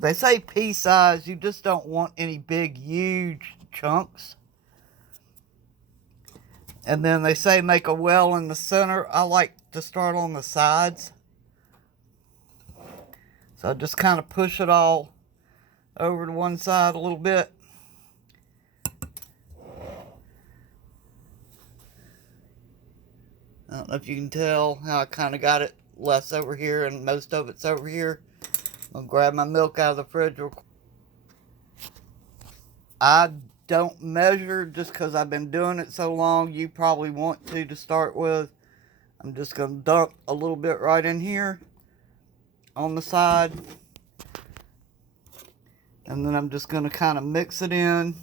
They say pea size, you just don't want any big, huge chunks. And then they say make a well in the center. I like to start on the sides. So I just kind of push it all over to one side a little bit. I don't know if you can tell how I kind of got it less over here and most of it's over here. I'll grab my milk out of the fridge real quick. I don't measure just because I've been doing it so long. You probably want to start with. I'm just going to dump a little bit right in here on the side. And then I'm just going to kind of mix it in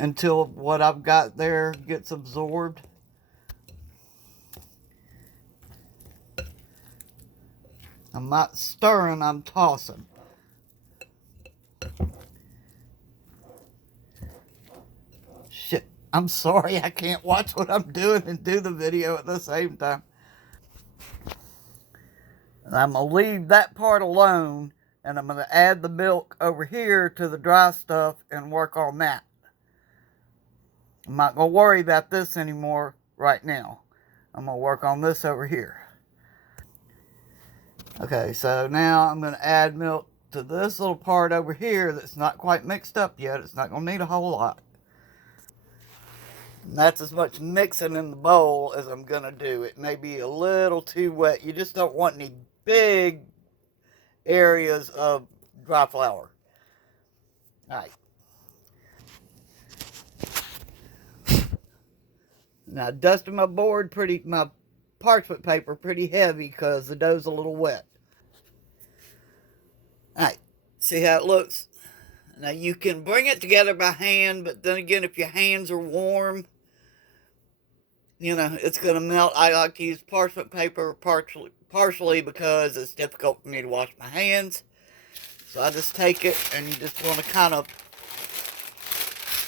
until what I've got there gets absorbed. I'm not stirring, I'm tossing. Shit, I'm sorry, I can't watch what I'm doing and do the video at the same time. And I'm going to leave that part alone, and I'm going to add the milk over here to the dry stuff and work on that. I'm not going to worry about this anymore right now. I'm going to work on this over here. Okay, so now I'm going to add milk to this little part over here that's not quite mixed up yet. It's not going to need a whole lot. And that's as much mixing in the bowl as I'm going to do. It may be a little too wet. You just don't want any big areas of dry flour. Alright. Now, dusting my board my parchment paper pretty heavy because the dough's a little wet. Alright, see how it looks? Now, you can bring it together by hand, but then again, if your hands are warm, you know, it's going to melt. I like to use parchment paper partially because it's difficult for me to wash my hands. So I just take it, and you just want to kind of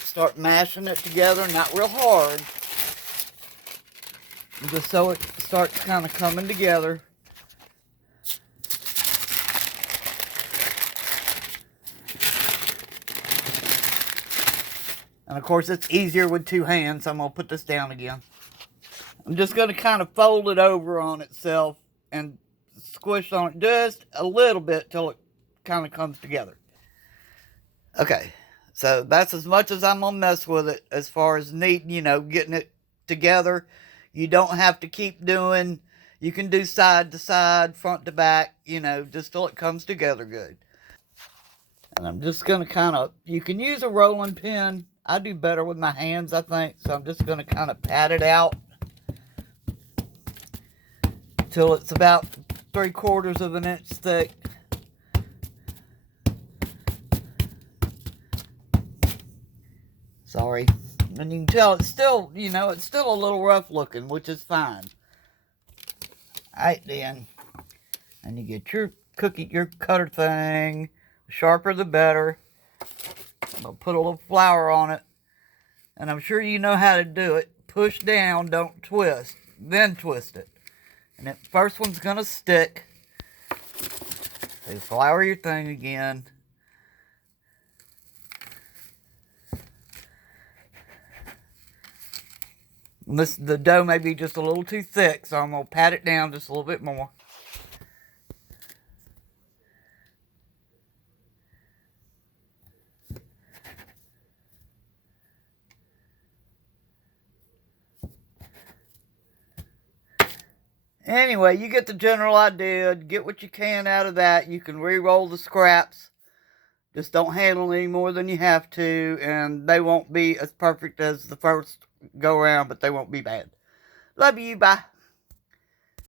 start mashing it together, not real hard, just so it starts kind of coming together. And of course, it's easier with two hands, so I'm going to put this down again. I'm just going to kind of fold it over on itself and squish on it just a little bit till it kind of comes together. Okay, so that's as much as I'm going to mess with it as far as getting it together. You don't have to keep doing, you can do side to side, front to back, just till it comes together good. And I'm just going to you can use a rolling pin. I do better with my hands, I think. So I'm just going to kind of pat it out till it's about 3/4 of an inch thick. Sorry. And you can tell it's still, it's still a little rough looking, which is fine. Alright then. And you get your cutter thing. The sharper the better. I'll put a little flour on it. And I'm sure you know how to do it. Push down, don't twist. Then twist it. And the first one's going to stick. So flour your thing again. The dough may be just a little too thick, so I'm going to pat it down just a little bit more. Anyway, you get the general idea. Get what you can out of that. You can re-roll the scraps. Just don't handle any more than you have to, and they won't be as perfect as the first go around, but they won't be bad. Love you, bye.